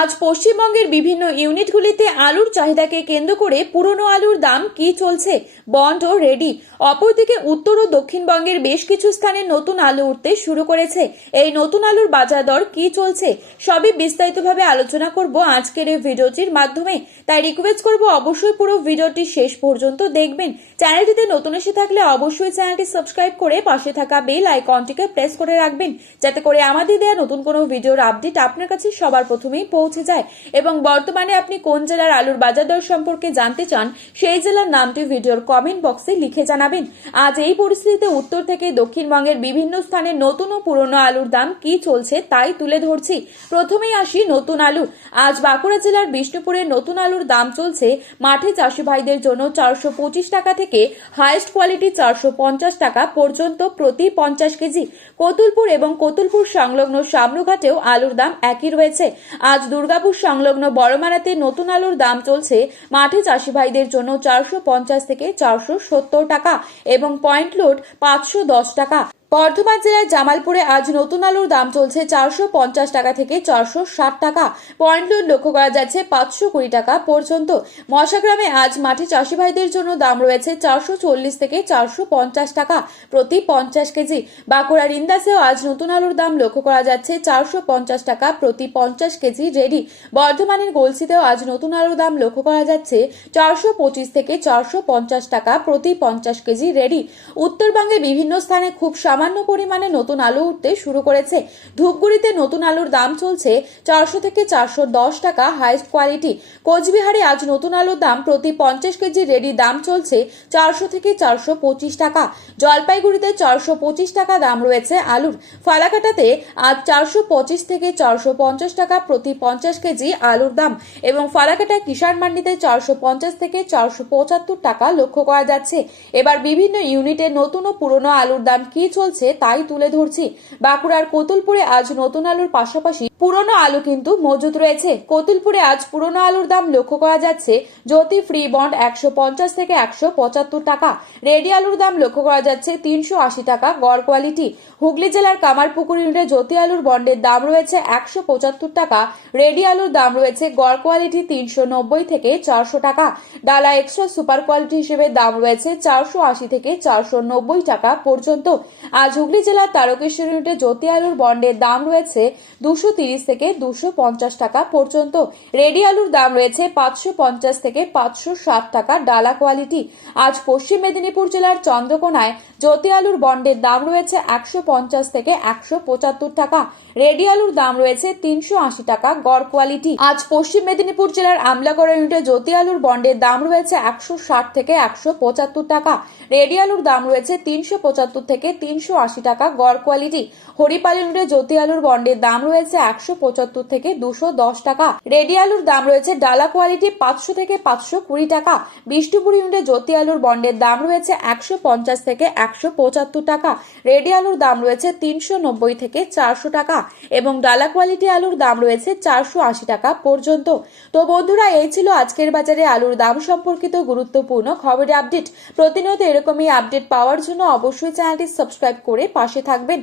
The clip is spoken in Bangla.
আজ পশ্চিমবঙ্গের বিভিন্ন ইউনিটগুলিতে আলুর চাহিদাকে কেন্দ্র করে পুরনো আলুর দাম কি চলছে, বন্ড ও রেডি। অপরদিকে উত্তর ও দক্ষিণবঙ্গের বেশ কিছু স্থানে নতুন আলু উঠতে শুরু করেছে। এই নতুন আলুর বাজার দর কি চলছে সবই বিস্তারিতভাবে আলোচনা করব আজকের এই ভিডিওটির মাধ্যমে। তাই রিকোয়েস্ট করব অবশ্যই পুরো ভিডিওটি শেষ পর্যন্ত দেখবেন। চ্যানেলটিতে নতুন এসে থাকলে অবশ্যই চ্যানেলটি সাবস্ক্রাইব করে পাশে থাকা বেল আইকনটিকে প্রেস করে রাখবেন, যাতে করে আমাদের দেওয়া নতুন কোনো ভিডিওর আপডেট আপনার কাছে সবার প্রথমেই পৌঁছে যায়। এবং বর্তমানে আপনি কোন জেলার আলুর বাজার দর সম্পর্কে জানতে চান সেই জেলার নামটি ভিডিওর কমেন্ট বক্সে লিখে জানাবেন। আজ এই পরিস্থিতিতে উত্তর থেকে দক্ষিণবঙ্গের বিভিন্ন স্থানে নতুন ও পুরনো আলুর দাম কি চলছে তাই তুলে ধরছি। প্রথমেই আসি নতুন আলু। আজ বাঁকুড়া জেলার বিষ্ণুপুরের নতুন আলুর দাম চলছে মাঠে চাষি ভাইদের জন্য 425 টাকা থেকে হাইয়েস্ট কোয়ালিটি 450 টাকা পর্যন্ত প্রতি 50 কেজি। কতুলপুর এবং কতুলপুর সংলগ্ন শামরুঘাটেও আলুর দাম একই রয়েছে। আজ দুর্গাপুর সংলগ্ন বড়মারাতে নতুন আলুর দাম চলছে মাঠে চাষি ভাইদের জন্য 450 থেকে 470 টাকা এবং পয়েন্ট লোড 510 টাকা। বর্ধমান জেলার জামালপুরে আজ নতুন আলুর দাম চলছে 450 টাকা থেকে 460 টাকা। পয়েন্ট লোড লক্ষ্য করা যাচ্ছে 520 টাকা পর্যন্ত। মশাগ্রামে আজ মাঠে চাষি ভাইদের জন্য দাম রয়েছে 440 থেকে 450 টাকা প্রতি 50 কেজি। বাঁকুড়ার ইন্দাসেও আজ নতুন আলুর দাম লক্ষ্য করা যাচ্ছে 450 টাকা প্রতি 50 কেজি রেডি। বর্ধমানের গলসিতেও আজ নতুন আলুর দাম লক্ষ্য করা যাচ্ছে 425 থেকে 450 টাকা প্রতি 50 কেজি রেডি। উত্তরবঙ্গে বিভিন্ন স্থানে খুব সামান্য পরিমাণে নতুন আলু উঠতে শুরু করেছে। ধূপগুড়িতে নতুন আলুর দাম চলছে 400 থেকে 410 টাকা হাইয়েস্ট কোয়ালিটি। কোচবিহারে আজ নতুন আলুর দাম প্রতি 50 কেজি রেডি দাম চলছে 400 থেকে 425 টাকা। জলপাইগুড়িতে 425 টাকা দাম রয়েছে আলুর। ফালাকাটাতে আজ 425 থেকে 450 টাকা প্রতি 50 কেজি আলুর দাম এবং ফালাকাটা কিষাণ মান্ডিতে 450 থেকে 475 টাকা লক্ষ্য করা যাচ্ছে। এবার বিভিন্ন ইউনিটে নতুন ও পুরনো আলুর দাম কি চলছে তাই তুলে ধরছি। বাঁকুড়ার কতুলপুরে আজ নতুন আলুর পাশাপাশি পুরনো আলু কিন্তু মজুদ রয়েছে। কতুলপুরে আজ পুরনো আলুর দাম লক্ষ্য করা যাচ্ছে জ্যোতি ফ্রি বন্ড 150 থেকে 175 টাকা। রেডি আলুর দাম লক্ষ্য করা যাচ্ছে 380 টাকা গড় কোয়ালিটি। হুগলি জেলার কামারপুকুর ইউনিটে জ্যোতি আলুর বন্ডের দাম রয়েছে 175 টাকা। রেডি আলুর দাম রয়েছে গড় কোয়ালিটি 390 থেকে 400 টাকা। ডালা এক্সট্রা সুপার কোয়ালিটি হিসেবে দাম রয়েছে 480 থেকে 490 টাকা পর্যন্ত। আজ হুগলি জেলার তারকেশ্বর ইউনিটে জ্যোতি আলুর বন্ডের দাম রয়েছে 230 থেকে 250 টাকা পর্যন্ত। রেডি আলুর দাম রয়েছে 550 থেকে 560 টাকা ডালা কোয়ালিটি। আজ পশ্চিম মেদিনীপুর জেলার চন্দ্রকোনায় জ্যোতি আলুর বন্ডের দাম রয়েছে 150 থেকে 175 টাকা। রেডি আলুর দাম রয়েছে 380 টাকা গড় কোয়ালিটি। আজ পশ্চিম মেদিনীপুর জেলার আমলাগড় ইউনিটে জ্যোতি আলুর বন্ডের দাম রয়েছে 160 থেকে 175 টাকা। রেডি আলুর দাম রয়েছে 375 থেকে 380 টাকা গড় কোয়ালিটি। হরিপাল ইউনিটে জ্যোতি আলুর বন্ডের দাম রয়েছে 175 থেকে 210 টাকা। রেডি আলুর দাম রয়েছে ডালা কোয়ালিটি 500 থেকে 520 টাকা। বিষ্ণুপুর ইউনিটে জ্যোতি আলুর বন্ডের দাম রয়েছে 150 থেকে 175 টাকা। রেডি আলুর দাম রয়েছে 390 থেকে 400 টাকা এবং ডালা কোয়ালিটি আলুর দাম রয়েছে 480 টাকা পর্যন্ত। তো বন্ধুরা, এই ছিল আজকের বাজারে আলুর দাম সম্পর্কিত গুরুত্বপূর্ণ খবরের আপডেট। প্রতিনিয়ত এরকমই আপডেট পাওয়ার জন্য অবশ্যই চ্যানেলটি সাবস্ক্রাইব করে পাশে থাকবেন।